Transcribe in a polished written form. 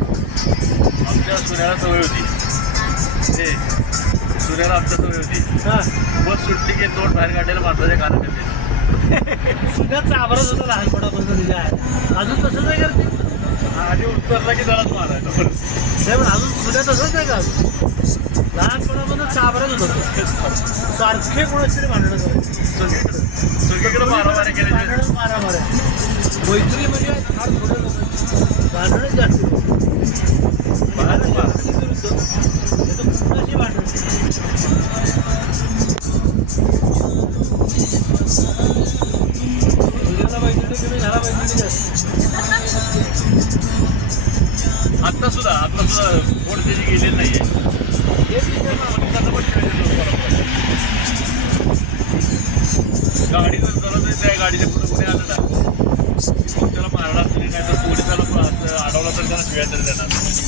आमच्या सूर्याला सवय होती ते सूर्याला आमच्या सवय होती बस सुटली की तोंड बाहेर काढलेलं माणसाच्या कानात येते. सुद्धा चाबरच होता लहानपणापासून तिच्या अजून तसंच आहे करते आणि उतरला की जराच मारायचं नाही पण अजून सुद्धा तसंच आहे का लहानपणापासून चाबरच होत सारखे कोणाच तरी भांडणं करायचं सगळीकडे मारामारी केली भांडणच मारामाऱ्या मैत्री म्हणजे फार थोडं लोक भांडणच जास्त कुणाशी भांडण सूर्याला मैत्रिणी कमी झाला मैत्रिणी जास्त आता सुद्धा कोण त्याची गेलेली नाहीये गाडी जर चालत त्या गाडीच्या पुढे पुढे आलं ना त्याला मारणार तरी नाही तर पोलिसाला अडवला तर त्याला शिवाय तरी देणार.